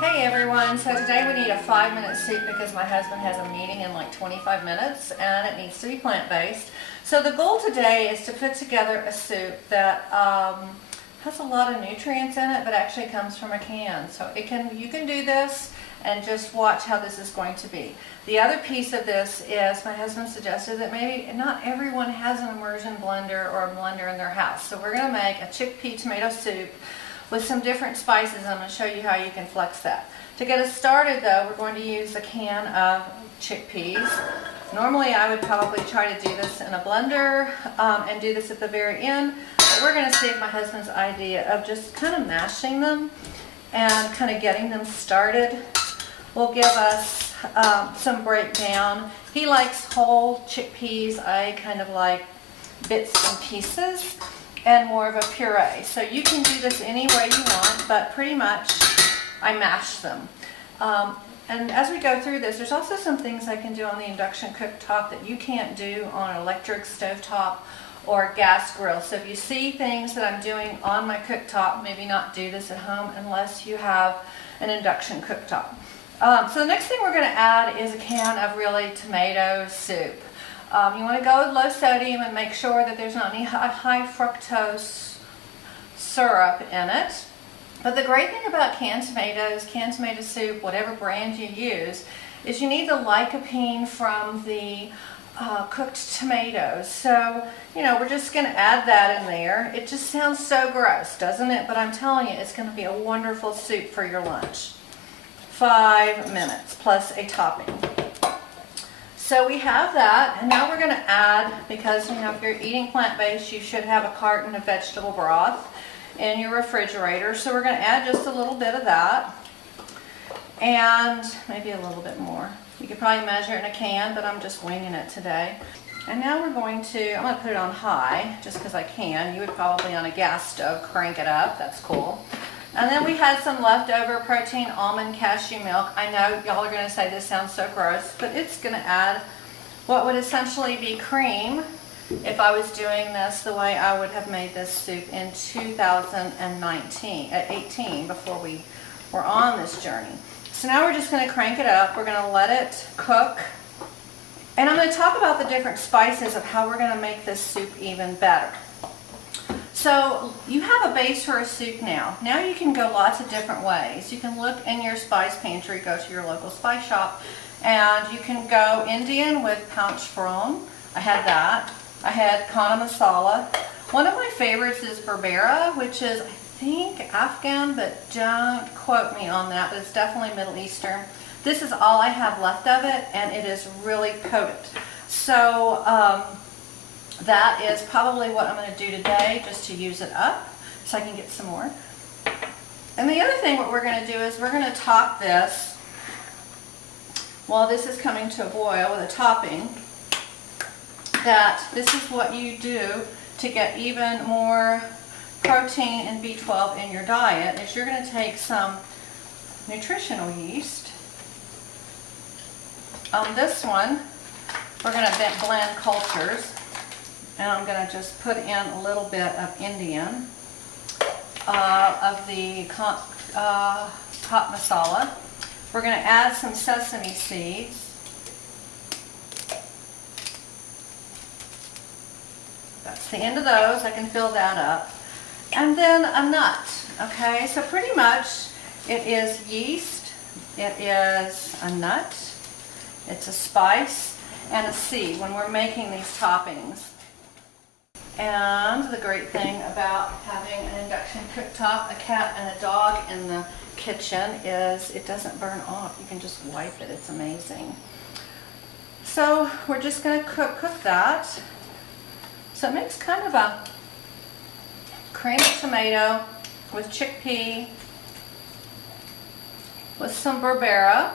Hey everyone, so today we need a 5-minute soup because my husband has a meeting in like 25 minutes and it needs to be plant-based. So the goal today is to put together a soup that has a lot of nutrients in it but actually comes from a can. So you can do this and just watch how this is going to be. The other piece of this is my husband suggested that maybe not everyone has an immersion blender or a blender in their house. So we're going to make a chickpea tomato soup with some different spices, and I'm going to show you how you can flex that. To get us started though, we're going to use a can of chickpeas. Normally I would probably try to do this in a blender and do this at the very end, but we're going to see if my husband's idea of just kind of mashing them and kind of getting them started will give us some breakdown. He likes whole chickpeas. I kind of like bits and pieces and more of a puree. So you can do this any way you want, but pretty much I mash them. And as we go through this, there's also some things I can do on the induction cooktop that you can't do on an electric stovetop or gas grill. So if you see things that I'm doing on my cooktop, maybe not do this at home unless you have an induction cooktop. So the next thing we're going to add is a can of really tomato soup. You want to go with low sodium and make sure that there's not any high fructose syrup in it. But the great thing about canned tomatoes, canned tomato soup, whatever brand you use, is you need the lycopene from the cooked tomatoes. So, you know, we're just going to add that in there. It just sounds so gross, doesn't it? But I'm telling you, it's going to be a wonderful soup for your lunch. 5 minutes plus a topping. So we have that, and now we're going to add, because you know if you're eating plant-based, you should have a carton of vegetable broth in your refrigerator. So we're going to add just a little bit of that, and maybe a little bit more. You could probably measure it in a can, but I'm just winging it today. And now I'm going to put it on high, just because I can. You would probably on a gas stove crank it up. That's cool. And then we had some leftover protein almond cashew milk. I know y'all are going to say this sounds so gross, but it's going to add what would essentially be cream if I was doing this the way I would have made this soup in 2018 before we were on this journey. So now we're just going to crank it up. We're going to let it cook. And I'm going to talk about the different spices of how we're going to make this soup even better. So you have a base for a soup now. Now you can go lots of different ways. You can look in your spice pantry, go to your local spice shop, and you can go Indian with plant-slant. I had that. I had kana masala. One of my favorites is Berbere, which is I think Afghan, but don't quote me on that, but it's definitely Middle Eastern. This is all I have left of it, and it is really potent. So that is probably what I'm going to do today, just to use it up so I can get some more. And the other thing what we're going to do is we're going to top this while this is coming to a boil with a topping. That this is what you do to get even more protein and B12 in your diet, is you're going to take some nutritional yeast. On this one, we're going to blend cultures. And I'm going to just put in a little bit of Indian, of the hot masala. We're going to add some sesame seeds. That's the end of those. I can fill that up. And then a nut. Okay, so pretty much it is yeast, it is a nut, it's a spice, and a seed when we're making these toppings. And the great thing about having an induction cooktop, a cat and a dog in the kitchen, is it doesn't burn off. You can just wipe it. It's amazing. So we're just going to cook that. So it makes kind of a creamy tomato with chickpea, with some Berbere.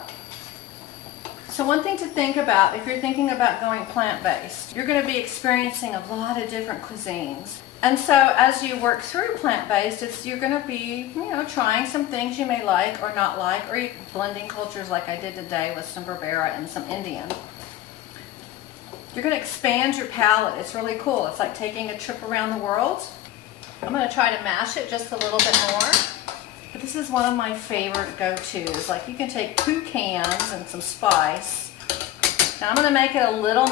So one thing to think about if you're thinking about going plant-based, you're going to be experiencing a lot of different cuisines. And so as you work through plant-based, you're going to be, trying some things you may like or not like, or blending cultures like I did today with some Berbere and some Indian. You're going to expand your palate. It's really cool. It's like taking a trip around the world. I'm going to try to mash it just a little bit more. But this is one of my favorite go-tos. Like, you can take 2 cans and some spice. Now I'm going to make it a little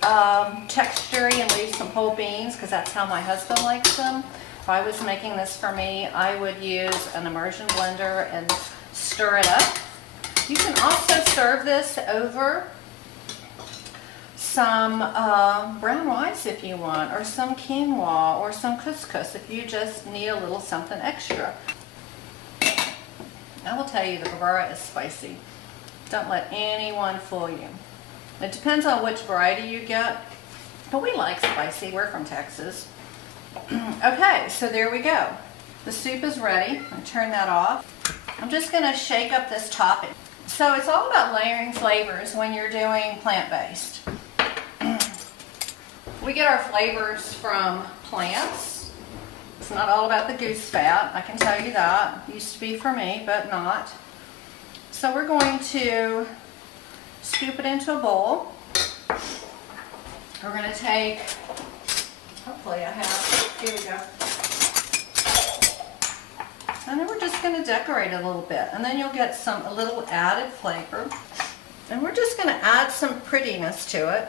textury and leave some whole beans because that's how my husband likes them. If I was making this for me, I would use an immersion blender and stir it up. You can also serve this over some brown rice if you want, or some quinoa, or some couscous if you just need a little something extra. I will tell you, the Berbere is spicy. Don't let anyone fool you. It depends on which variety you get, but we like spicy. We're from Texas. Okay, so there we go. The soup is ready. I'll turn that off. I'm just going to shake up this topping. So it's all about layering flavors when you're doing plant-based. We get our flavors from plants. It's not all about the goose fat, I can tell you that. It used to be for me, but not. So we're going to scoop it into a bowl. We're going to take, hopefully I have, here we go. And then we're just going to decorate it a little bit. And then you'll get a little added flavor. And we're just going to add some prettiness to it.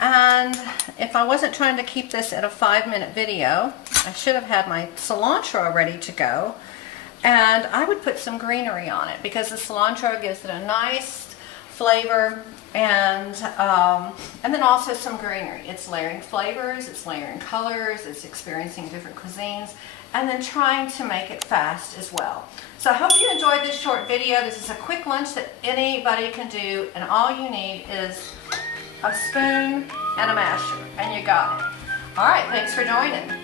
And if I wasn't trying to keep this at a 5-minute video, I should have had my cilantro ready to go. And I would put some greenery on it because the cilantro gives it a nice flavor, and then also some greenery. It's layering flavors, it's layering colors, it's experiencing different cuisines, and then trying to make it fast as well. So I hope you enjoyed this short video. This is a quick lunch that anybody can do, and all you need is a spoon and a masher, and you got it. All right, thanks for joining.